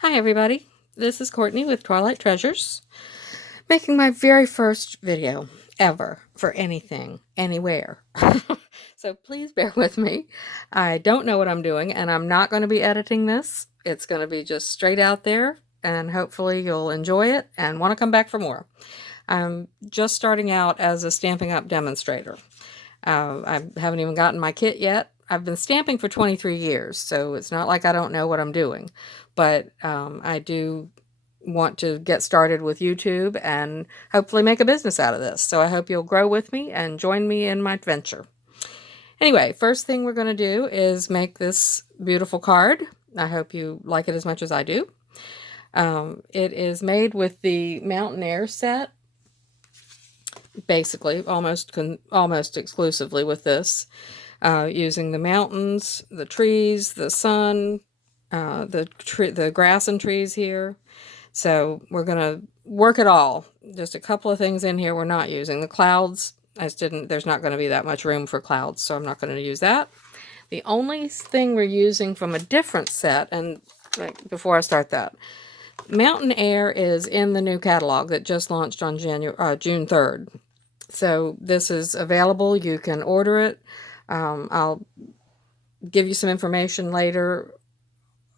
Hi everybody, this is Courtney with Twilight Treasures, making my very first video ever for anything, anywhere. So please bear with me. I don't know what I'm doing and I'm not going to be editing this. It's going to be just straight out there and hopefully you'll enjoy it and want to come back for more. I'm just starting out as a Stampin' Up! Demonstrator. I haven't even gotten my kit yet. I've been stamping for 23 years, so it's not like I don't know what I'm doing. But I do want to get started with YouTube and hopefully make a business out of this. So I hope you'll grow with me and join me in my adventure. Anyway, first thing we're going to do is make this beautiful card. I hope you like it as much as I do. It is made with the Mountain Air set, basically, almost exclusively with this, using the mountains, the trees, the sun, the grass and trees here. So we're going to work it all. Just a couple of things in here we're not using. The clouds, there's not going to be that much room for clouds, so I'm not going to use that. The only thing we're using from a different set, and before I start that, Mountain Air is in the new catalog that just launched on June 3rd. So this is available. You can order it. I'll give you some information later,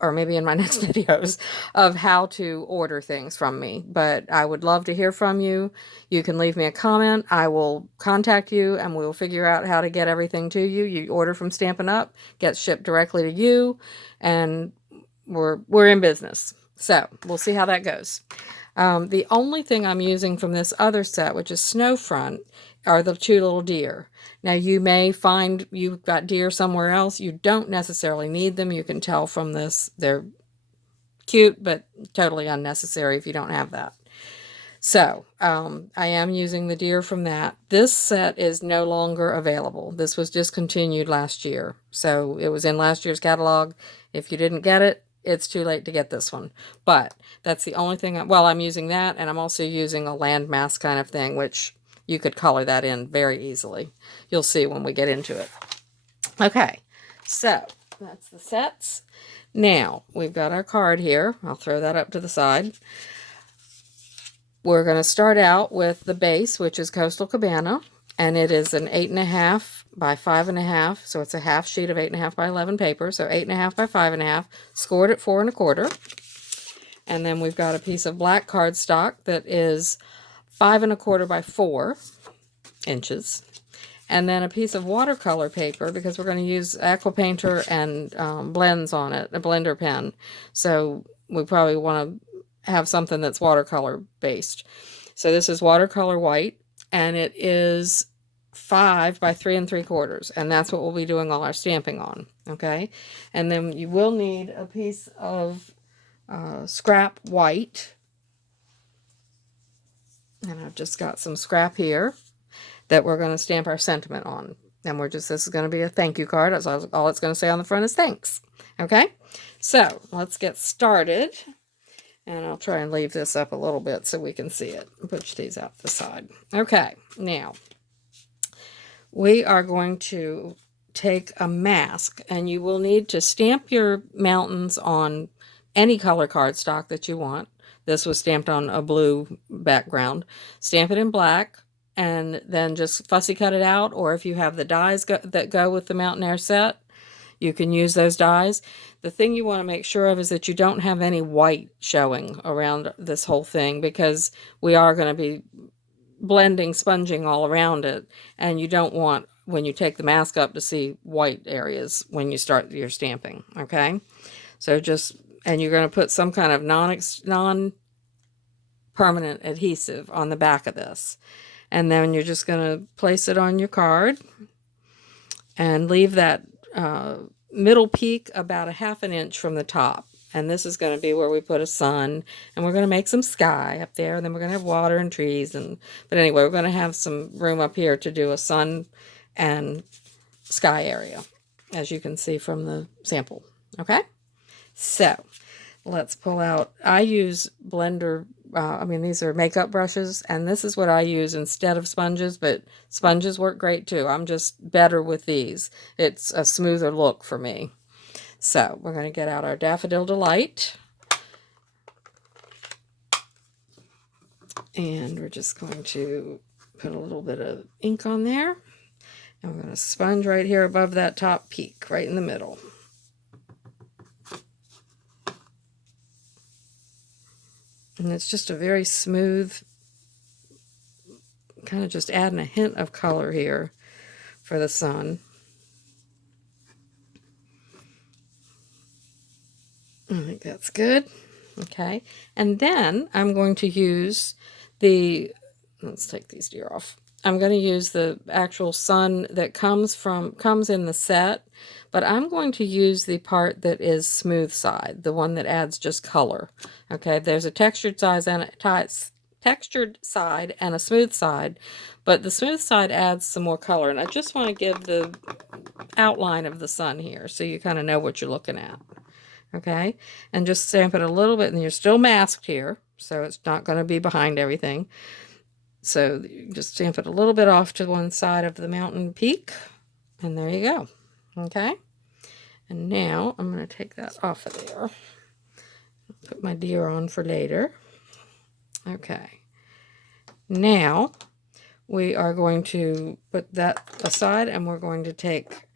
or maybe in my next videos, of how to order things from me. But I would love to hear from you. You can leave me a comment. I will contact you and we'll figure out how to get everything to you. You order from Stampin' Up!, gets shipped directly to you, and we're in business. So we'll see how that goes. The only thing I'm using from this other set, which is Snowfront, are the two little deer. Now you may find you've got deer somewhere else. You don't necessarily need them. You can tell from this. They're cute, but totally unnecessary if you don't have that. So I am using the deer from that. This set is no longer available. This was discontinued last year. So it was in last year's catalog. If you didn't get it, it's too late to get this one. But that's the only thing. I'm using that, and I'm also using a landmass kind of thing, which you could color that in very easily. You'll see when we get into it. Okay, so that's the sets. Now, we've got our card here. I'll throw that up to the side. We're going to start out with the base, which is Coastal Cabana, and it is an 8.5 by 5.5, so it's a half sheet of 8.5 by 11 paper, so 8.5 by 5.5, scored at 4 1/4. And then we've got a piece of black cardstock that is 5 1/4 by 4 inches. And then a piece of watercolor paper, because we're going to use aqua painter and blends on it, a blender pen. So we probably want to have something that's watercolor based. So this is watercolor white, and it is 5 by 3 3/4, and that's what we'll be doing all our stamping on. Okay, and then you will need a piece of scrap white, and I've just got some scrap here that we're going to stamp our sentiment on. And this is going to be a thank you card. That's all it's going to say on the front is thanks. Okay, so let's get started. And I'll try and leave this up a little bit so we can see it. Push these out the side. Okay, now we are going to take a mask, and you will need to stamp your mountains on any color cardstock that you want. This was stamped on a blue background. Stamp it in black, and then just fussy cut it out, or if you have the dies that go with the Mountain Air set, you can use those dies. The thing you want to make sure of is that you don't have any white showing around this whole thing, because we are going to be blending, sponging all around it, and you don't want, when you take the mask up, to see white areas when you start your stamping. Okay, so and you're going to put some kind of non-permanent adhesive on the back of this, and then you're just going to place it on your card and leave that middle peak about a 1/2 inch from the top. And this is going to be where we put a sun, and we're going to make some sky up there, and then we're going to have water and trees. But anyway, we're going to have some room up here to do a sun and sky area, as you can see from the sample. Okay, so let's pull out. I use blender. These are makeup brushes, and this is what I use instead of sponges, but sponges work great too. I'm just better with these. It's a smoother look for me. So we're going to get out our Daffodil Delight, And we're just going to put a little bit of ink on there. And we're going to sponge right here above that top peak, right in the middle. And it's just a very smooth, kind of just adding a hint of color here for the sun. I think that's good. Okay, and then I'm going to use the, let's take these deer off. I'm going to use the actual sun that comes in the set, but I'm going to use the part that is smooth side, the one that adds just color. Okay, there's a textured side and a smooth side, but the smooth side adds some more color, and I just want to give the outline of the sun here so you kind of know what you're looking at. Okay, and just stamp it a little bit, and you're still masked here, so it's not going to be behind everything. So you just stamp it a little bit off to one side of the mountain peak, and there you go. Okay, and now I'm going to take that off of there. Put my deer on for later. Okay, now we are going to put that aside, and we're going to take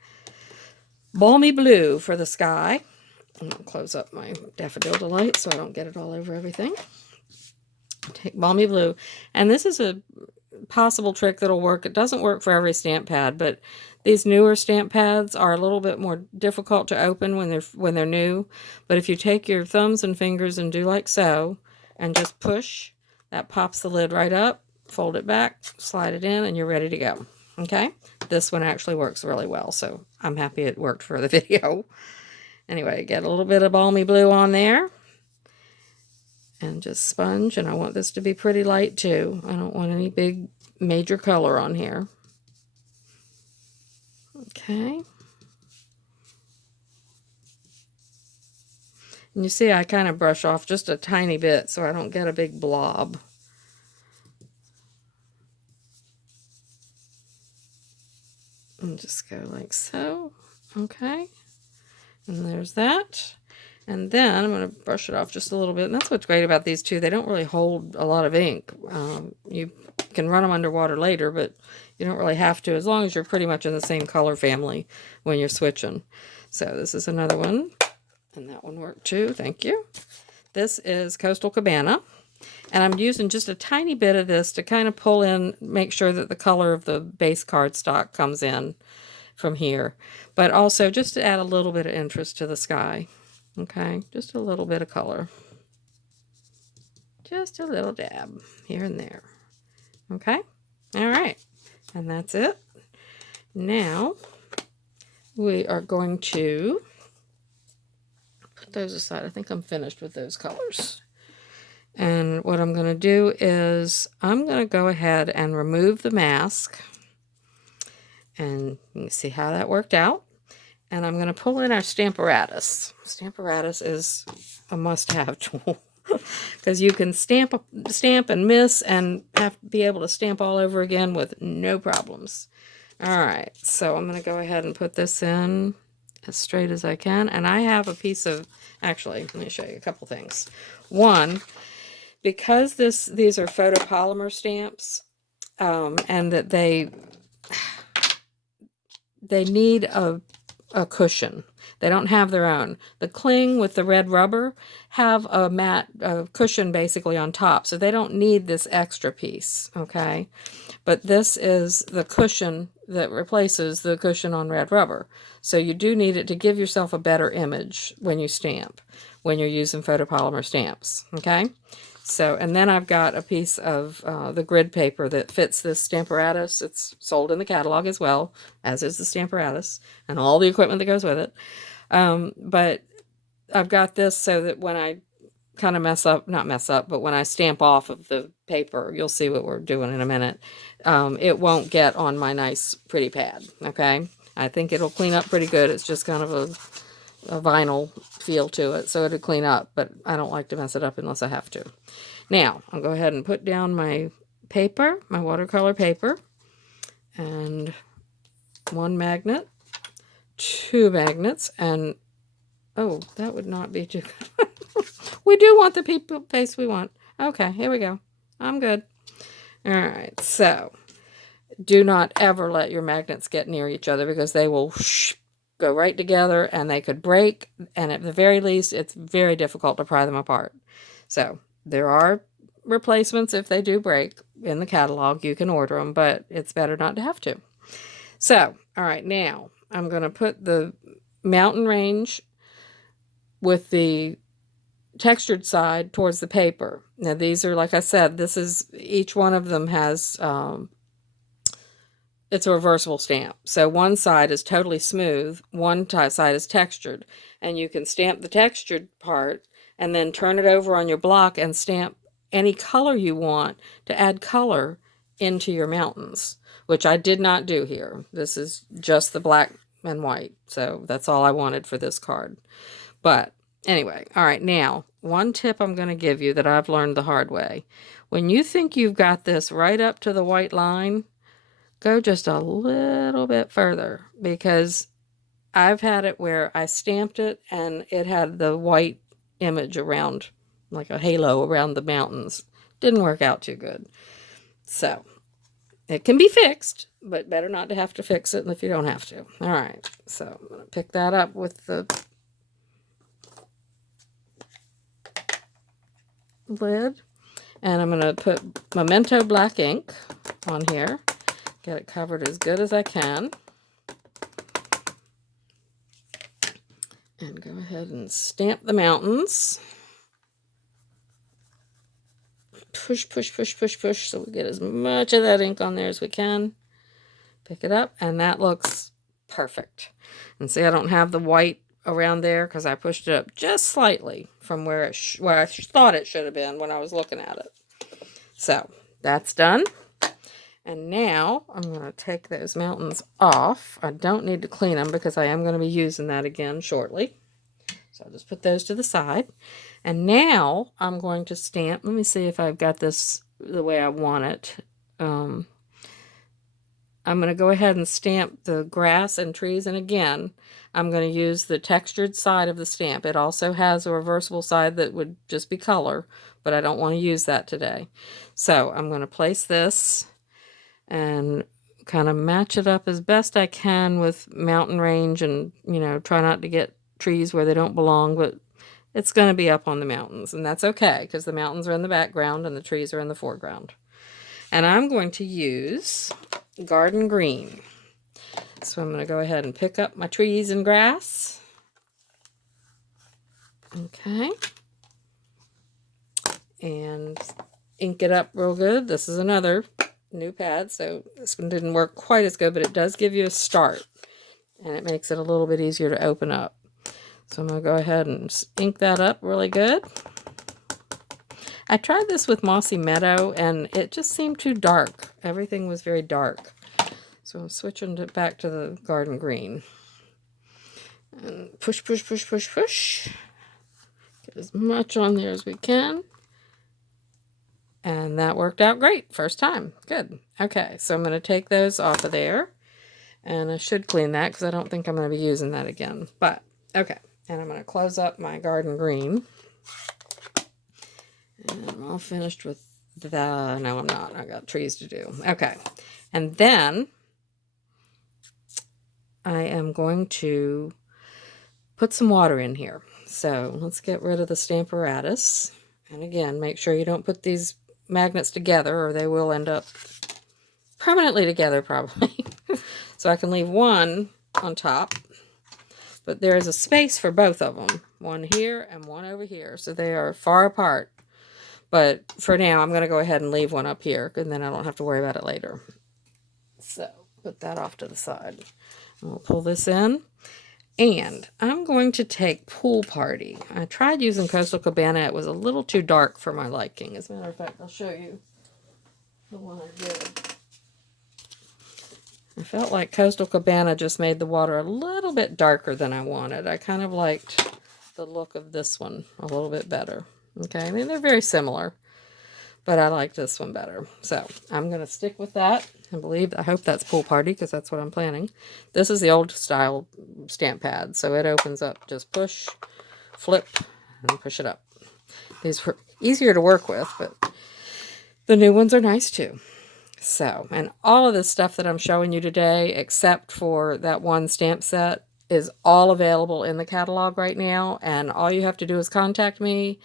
Balmy Blue for the sky. I'm going to close up my Daffodil Delight so I don't get it all over everything. Take Balmy Blue, and this is a possible trick that'll work. It doesn't work for every stamp pad, but these newer stamp pads are a little bit more difficult to open when they're new. But if you take your thumbs and fingers and do like so, and just push, that pops the lid right up, fold it back, slide it in, and you're ready to go. Okay? This one actually works really well, so I'm happy it worked for the video. Anyway, get a little bit of Balmy Blue on there. And just sponge, and I want this to be pretty light too. I don't want any big major color on here. Okay. And you see I kind of brush off just a tiny bit so I don't get a big blob. And just go like so. Okay. And there's that. And then I'm going to brush it off just a little bit. And that's what's great about these two. They don't really hold a lot of ink. You can run them underwater later, but you don't really have to, as long as you're pretty much in the same color family when you're switching. So this is another one. And that one worked too. Thank you. This is Coastal Cabana. And I'm using just a tiny bit of this to kind of pull in, make sure that the color of the base cardstock comes in from here. But also just to add a little bit of interest to the sky. Okay, just a little bit of color. Just a little dab here and there. Okay, all right, and that's it. Now, we are going to put those aside. I think I'm finished with those colors. And what I'm going to do is I'm going to go ahead and remove the mask. And you can see how that worked out. And I'm going to pull in our Stamparatus. Stamparatus is a must-have tool because you can stamp and miss and have to be able to stamp all over again with no problems. All right, so I'm going to go ahead and put this in as straight as I can. And I have a piece of, actually, let me show you a couple things. One, because these are photopolymer stamps, and that they need a cushion. They don't have their own. The cling with the red rubber have a matte cushion basically on top, so they don't need this extra piece, okay? But this is the cushion that replaces the cushion on red rubber. So you do need it to give yourself a better image when you stamp, when you're using photopolymer stamps, okay? So, and then I've got a piece of the grid paper that fits this Stamparatus. It's sold in the catalog as well, as is the Stamparatus, and all the equipment that goes with it. But I've got this so that when I kind of not mess up, but when I stamp off of the paper, you'll see what we're doing in a minute, it won't get on my nice, pretty pad, okay? I think it'll clean up pretty good. It's just kind of a vinyl feel to it, so it'll clean up, but I don't like to mess it up unless I have to. Now, I'll go ahead and put down my paper, my watercolor paper, and one magnet, two magnets, and oh, that would not be too good. We do want the paste we want. Okay, here we go. I'm good. All right, so do not ever let your magnets get near each other because they will go right together and they could break. And at the very least, it's very difficult to pry them apart. So there are replacements if they do break in the catalog. You can order them, but it's better not to have to. So, all right, now I'm going to put the mountain range with the textured side towards the paper. Now these are, like I said, this is, each one of them has, it's a reversible stamp. So one side is totally smooth, one side is textured, and you can stamp the textured part and then turn it over on your block and stamp any color you want to add color into your mountains, which I did not do here. This is just the black and white, so that's all I wanted for this card. But anyway, all right, now, one tip I'm going to give you that I've learned the hard way. When you think you've got this right up to the white line, go just a little bit further, because I've had it where I stamped it and it had the white image around, like a halo around the mountains. Didn't work out too good. So it can be fixed, but better not to have to fix it if you don't have to. All right, so I'm going to pick that up with the lid, and I'm going to put Memento black ink on here. Get it covered as good as I can. And go ahead and stamp the mountains. Push, push, push, push, push, so we get as much of that ink on there as we can. Pick it up, and that looks perfect. And see, I don't have the white around there because I pushed it up just slightly from where I thought it should have been when I was looking at it. So that's done. And now I'm going to take those mountains off. I don't need to clean them because I am going to be using that again shortly. So I'll just put those to the side. And now I'm going to stamp. Let me see if I've got this the way I want it. I'm going to go ahead and stamp the grass and trees. And again, I'm going to use the textured side of the stamp. It also has a reversible side that would just be color, but I don't want to use that today. So I'm going to place this and kind of match it up as best I can with mountain range, and, you know, try not to get trees where they don't belong, but it's going to be up on the mountains, and that's okay because the mountains are in the background and the trees are in the foreground. And I'm going to use garden green. So I'm going to go ahead and pick up my trees and grass. Okay. And ink it up real good. This is another new pad, so this one didn't work quite as good, but it does give you a start, and it makes it a little bit easier to open up. So I'm going to go ahead and ink that up really good. I tried this with Mossy Meadow, and it just seemed too dark. Everything was very dark. So I'm switching it back to the garden green. And push, push, push, push, push. Get as much on there as we can. And that worked out great. First time. Good. Okay, so I'm going to take those off of there. And I should clean that because I don't think I'm going to be using that again. But, okay. And I'm going to close up my garden green. And I'm all finished with the... No, I'm not. I got trees to do. Okay. And then I am going to put some water in here. So let's get rid of the Stamparatus. And again, make sure you don't put these magnets together or they will end up permanently together probably. So I can leave one on top, but there is a space for both of them. One here and one over here. So they are far apart. But for now, I'm going to go ahead and leave one up here, and then I don't have to worry about it later. So put that off to the side. And we'll pull this in. And I'm going to take Pool Party. I tried using Coastal Cabana. It was a little too dark for my liking. As a matter of fact, I'll show you the one I did. I felt like Coastal Cabana just made the water a little bit darker than I wanted. I kind of liked the look of this one a little bit better. Okay, I mean, they're very similar, but I like this one better. So I'm going to stick with that. I hope that's Pool Party because that's what I'm planning. This is the old style stamp pad, so it opens up. Just push, flip, and push it up. These were easier to work with, but the new ones are nice too. So, and all of this stuff that I'm showing you today, except for that one stamp set, is all available in the catalog right now. And all you have to do is contact me.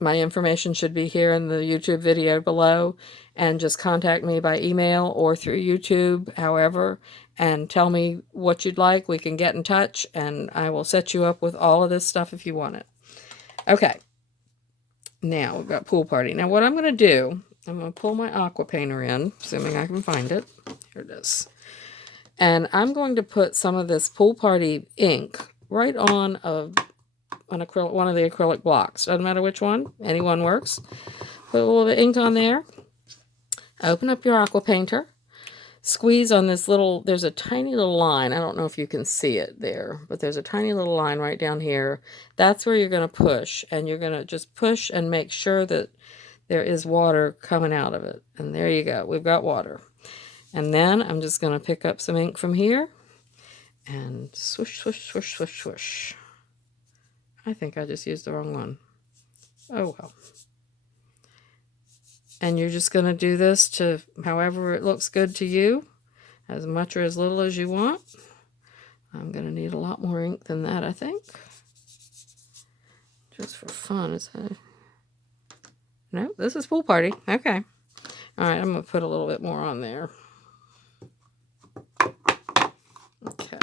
My information should be here in the YouTube video below. And just contact me by email or through YouTube, however, and tell me what you'd like. We can get in touch, and I will set you up with all of this stuff if you want it. Okay. Now, we've got Pool Party. Now, what I'm going to do, I'm going to pull my aqua painter in, assuming I can find it. Here it is. And I'm going to put some of this Pool Party ink right on one of the acrylic blocks. Doesn't matter which one. Any one works. Put a little bit of ink on there. Open up your aqua painter. Squeeze on this little, there's a tiny little line. I don't know if you can see it there, but there's a tiny little line right down here. That's where you're going to push, and you're going to just push and make sure that there is water coming out of it. And there you go. We've got water. And then I'm just going to pick up some ink from here and swoosh, swoosh, swoosh, swoosh, swoosh. I think I just used the wrong one. Oh, well. And you're just going to do this to however it looks good to you, as much or as little as you want. I'm going to need a lot more ink than that, I think. Just for fun. No, this is Pool Party. Okay. All right, I'm going to put a little bit more on there. Okay.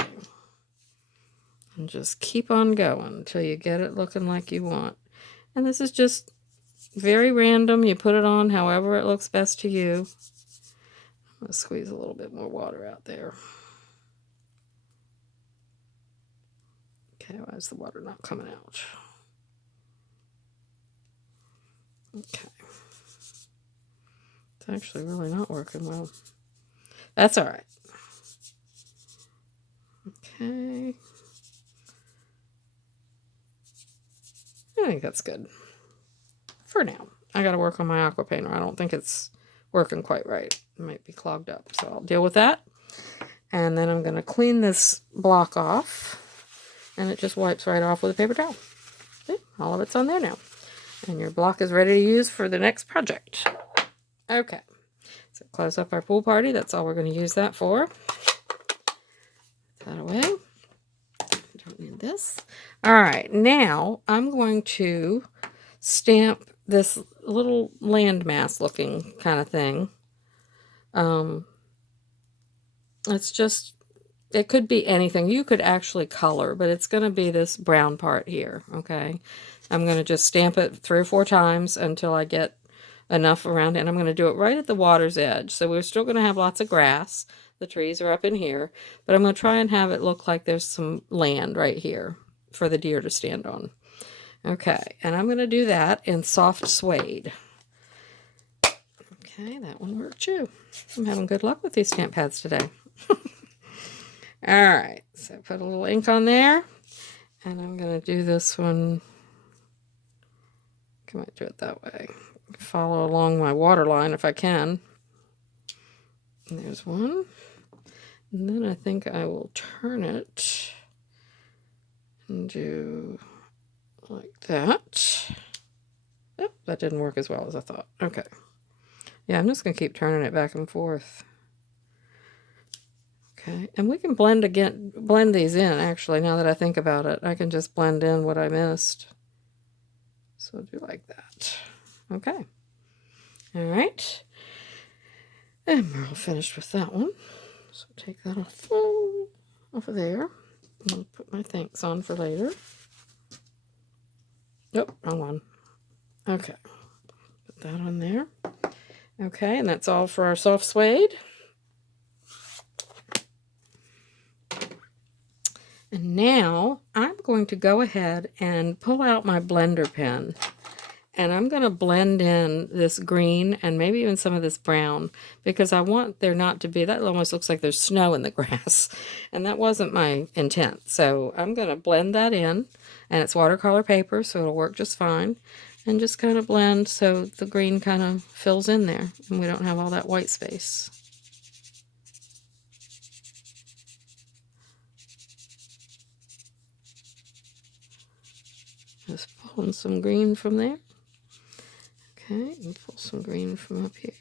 And just keep on going until you get it looking like you want. And this is just very random. You put it on however it looks best to you. I'm going to squeeze a little bit more water out there. Okay, why is the water not coming out? Okay. It's actually really not working well. That's all right. Okay. I think that's good. For now. I got to work on my aqua painter. I don't think it's working quite right. It might be clogged up. So I'll deal with that. And then I'm going to clean this block off. And it just wipes right off with a paper towel. See? All of it's on there now. And your block is ready to use for the next project. Okay. So close up our Pool Party. That's all we're going to use that for. Put that away. Don't need this. All right. Now I'm going to stamp this little landmass looking kind of thing. It's just, it could be anything. You could actually color, but it's going to be this brown part here, okay? I'm going to just stamp it 3 or 4 times until I get enough around it. And I'm going to do it right at the water's edge. So we're still going to have lots of grass. The trees are up in here. But I'm going to try and have it look like there's some land right here for the deer to stand on. Okay, and I'm going to do that in soft suede. Okay, that one worked too. I'm having good luck with these stamp pads today. Alright, so put a little ink on there. And I'm going to do this one. I might do it that way. Follow along my water line if I can. And there's one. And then I think I will turn it and do like that. Oh, that didn't work as well as I thought. Okay. Yeah, I'm just going to keep turning it back and forth. Okay, and we can blend these in, actually, now that I think about it. I can just blend in what I missed. So I'll do like that. Okay. All right. And we're all finished with that one. So take that off of there. I'll put my thanks on for later. Nope, wrong one. Okay. Put that on there. Okay, and that's all for our soft suede. And now I'm going to go ahead and pull out my blender pen. And I'm going to blend in this green and maybe even some of this brown, because I want there not to be, that almost looks like there's snow in the grass. And that wasn't my intent. So I'm going to blend that in. And it's watercolor paper, so it'll work just fine. And just kind of blend so the green kind of fills in there. And we don't have all that white space. Just pulling some green from there. Okay, and pull some green from up here.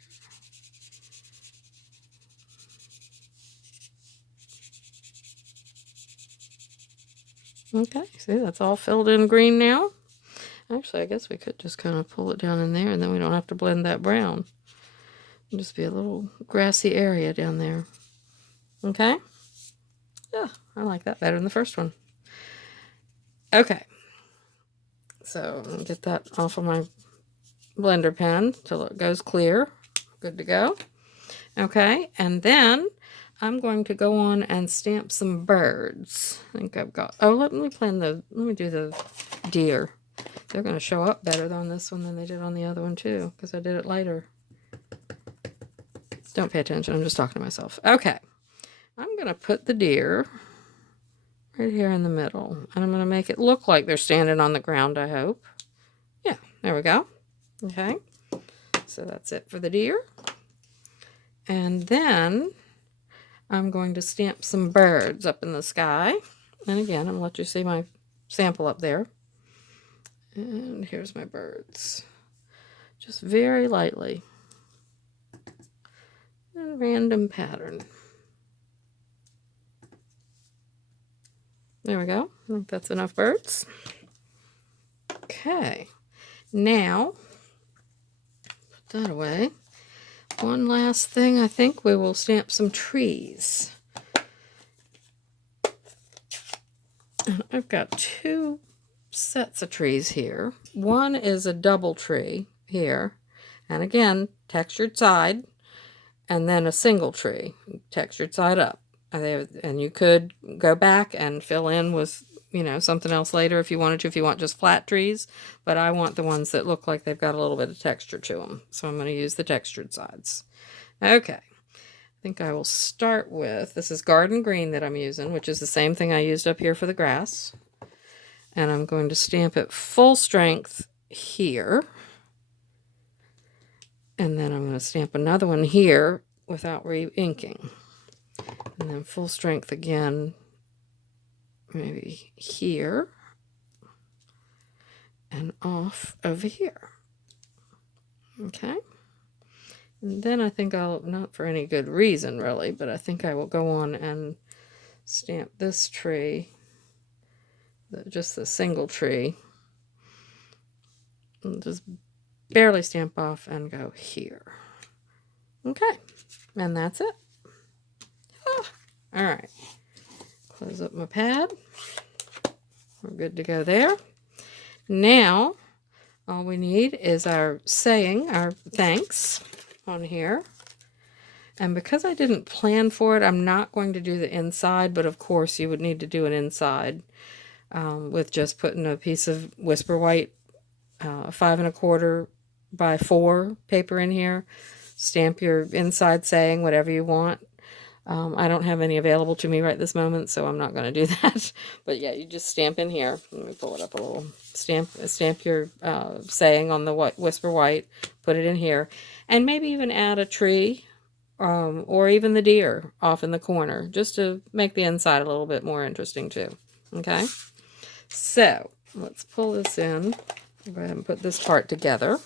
Okay, see, that's all filled in green now. Actually, I guess we could just kind of pull it down in there, and then we don't have to blend that brown. It'll just be a little grassy area down there. Okay? Yeah, I like that better than the first one. Okay. So, I'm going to get that off of my blender pen till it goes clear. Good to go. Okay, and then I'm going to go on and stamp some birds. I think I've got, oh, let me do the deer. They're going to show up better on this one than they did on the other one too, because I did it later. Don't pay attention, I'm just talking to myself. Okay, I'm going to put the deer right here in the middle, and I'm going to make it look like they're standing on the ground, I hope. Yeah, there we go. Okay, so that's it for the deer. And then I'm going to stamp some birds up in the sky. And again, I'm going to let you see my sample up there. And here's my birds. Just very lightly. A random pattern. There we go. I think that's enough birds. Okay. Now, put that away. One last thing, I think we will stamp some trees. And I've got two sets of trees here. One is a double tree here, and again, textured side, and then a single tree, textured side up. And you could go back and fill in with, you know, something else later if you wanted to, if you want just flat trees, but I want the ones that look like they've got a little bit of texture to them, so I'm going to use the textured sides. Okay, I think I will start with, this is garden green that I'm using, which is the same thing I used up here for the grass. And I'm going to stamp it full strength here. And then I'm going to stamp another one here without re-inking. And then full strength again, maybe here. And off over here. Okay. And then I think I'll, not for any good reason really, but I think I will go on and stamp this tree, just the single tree, and just barely stamp off and go here. Okay, and that's it. All right, close up my pad. We're good to go there. Now, all we need is our saying, our thanks on here. And because I didn't plan for it, I'm not going to do the inside, but of course you would need to do an inside with just putting a piece of Whisper White 5 1/4 by 4 paper in here. Stamp your inside saying whatever you want. I don't have any available to me right this moment, so I'm not going to do that. But yeah, you just stamp in here. Let me pull it up a little. Stamp your saying on the Whisper White. Put it in here. And maybe even add a tree or even the deer off in the corner, just to make the inside a little bit more interesting too. Okay? So, let's pull this in. Go ahead and put this part together.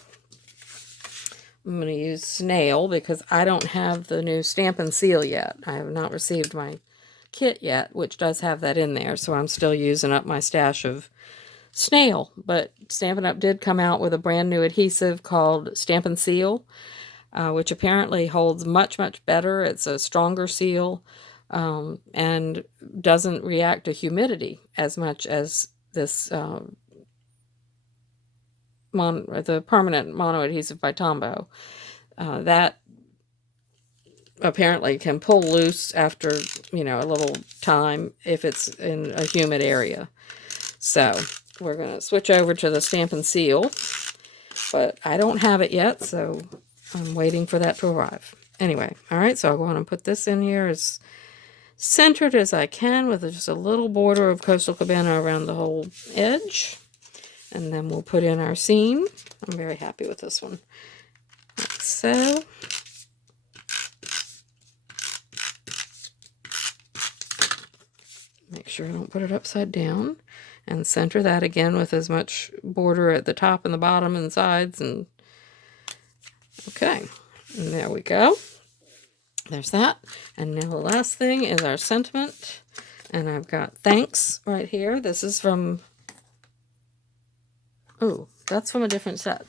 I'm going to use snail because I don't have the new Stampin' seal yet. I have not received my kit yet, which does have that in there, so I'm still using up my stash of snail. But Stampin' Up! Did come out with a brand new adhesive called Stampin' Seal, which apparently holds much, much better. It's a stronger seal and doesn't react to humidity as much as this the permanent mono adhesive by Tombow. That apparently can pull loose after, you know, a little time if it's in a humid area. So we're going to switch over to the Stampin' Seal, but I don't have it yet, so I'm waiting for that to arrive. Anyway, all right, so I'll go on and put this in here as centered as I can with just a little border of Coastal Cabana around the whole edge. And then we'll put in our seam. I'm very happy with this one. Like so. Make sure I don't put it upside down. And center that again with as much border at the top and the bottom and sides. And okay, and there we go. There's that. And now the last thing is our sentiment. And I've got thanks right here. This is from, oh, that's from a different set.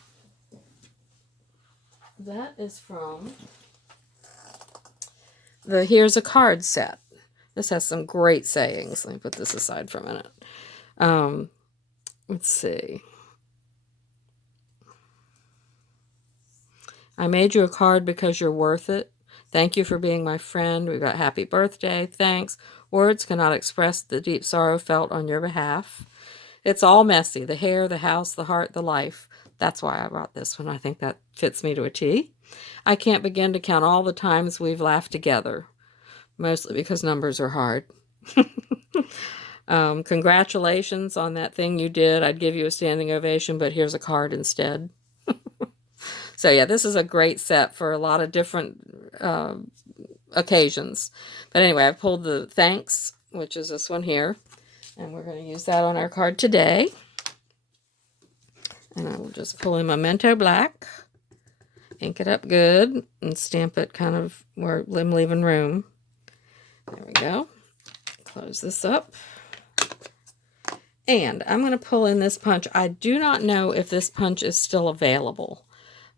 That is from the Here's a Card set. This has some great sayings. Let me put this aside for a minute. Let's see. I made you a card because you're worth it. Thank you for being my friend. We've got happy birthday. Thanks. Words cannot express the deep sorrow felt on your behalf. It's all messy. The hair, the house, the heart, the life. That's why I brought this one. I think that fits me to a T. I can't begin to count all the times we've laughed together. Mostly because numbers are hard. Congratulations on that thing you did. I'd give you a standing ovation, but here's a card instead. So yeah, this is a great set for a lot of different occasions. But anyway, I've pulled the thanks, which is this one here. And we're going to use that on our card today. And I will just pull in Memento Black, ink it up good, and stamp it kind of where I'm leaving room. There we go. Close this up. And I'm going to pull in this punch. I do not know if this punch is still available.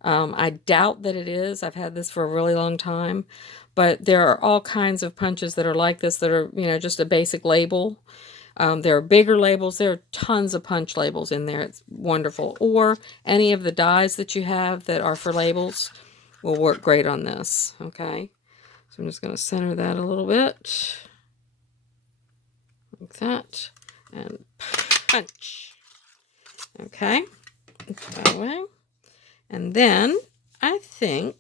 I doubt that it is. I've had this for a really long time. But there are all kinds of punches that are like this that are, you know, just a basic label. There are bigger labels. There are tons of punch labels in there. It's wonderful. Or any of the dies that you have that are for labels will work great on this. Okay. So I'm just going to center that a little bit. Like that. And punch. Okay. That way. And then I feel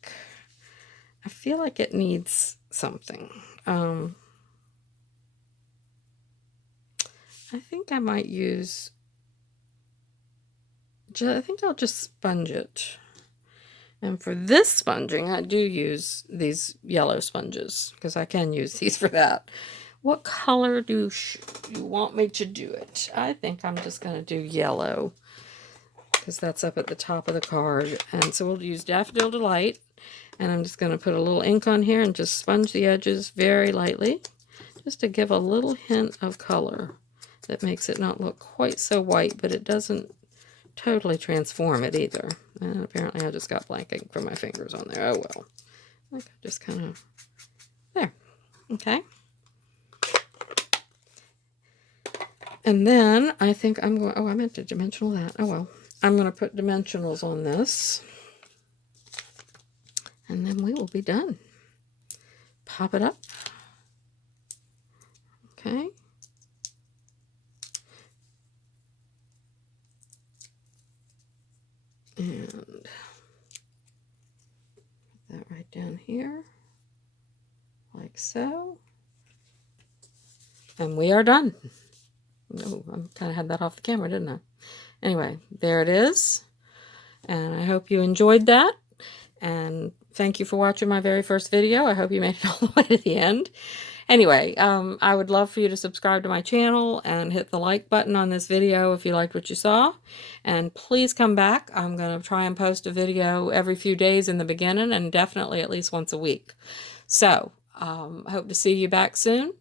like it needs something. I think I might use, I think I'll just sponge it. And for this sponging, I do use these yellow sponges because I can use these for that. What color do you want me to do it? I think I'm just going to do yellow because that's up at the top of the card. And so we'll use Daffodil Delight. And I'm just going to put a little ink on here and just sponge the edges very lightly, just to give a little hint of color that makes it not look quite so white, but it doesn't totally transform it either. And apparently I just got blank ink from my fingers on there. Oh well. Like just kind of there. Okay. And then I think I'm going, oh, I meant to dimensional that. Oh well. I'm going to put dimensionals on this. And then we will be done. Pop it up. Okay. And put that right down here. Like so. And we are done. Oh, I kind of had that off the camera, didn't I? Anyway, there it is. And I hope you enjoyed that. And thank you for watching my very first video. I hope you made it all the way to the end. Anyway, I would love for you to subscribe to my channel and hit the like button on this video if you liked what you saw. And please come back. I'm going to try and post a video every few days in the beginning and definitely at least once a week. So, I hope to see you back soon.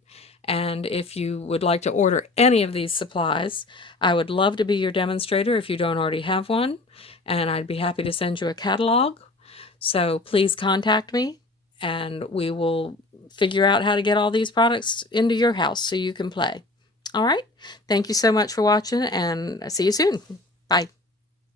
And if you would like to order any of these supplies, I would love to be your demonstrator if you don't already have one. And I'd be happy to send you a catalog. So please contact me and we will figure out how to get all these products into your house so you can play. All right. Thank you so much for watching and I'll see you soon. Bye.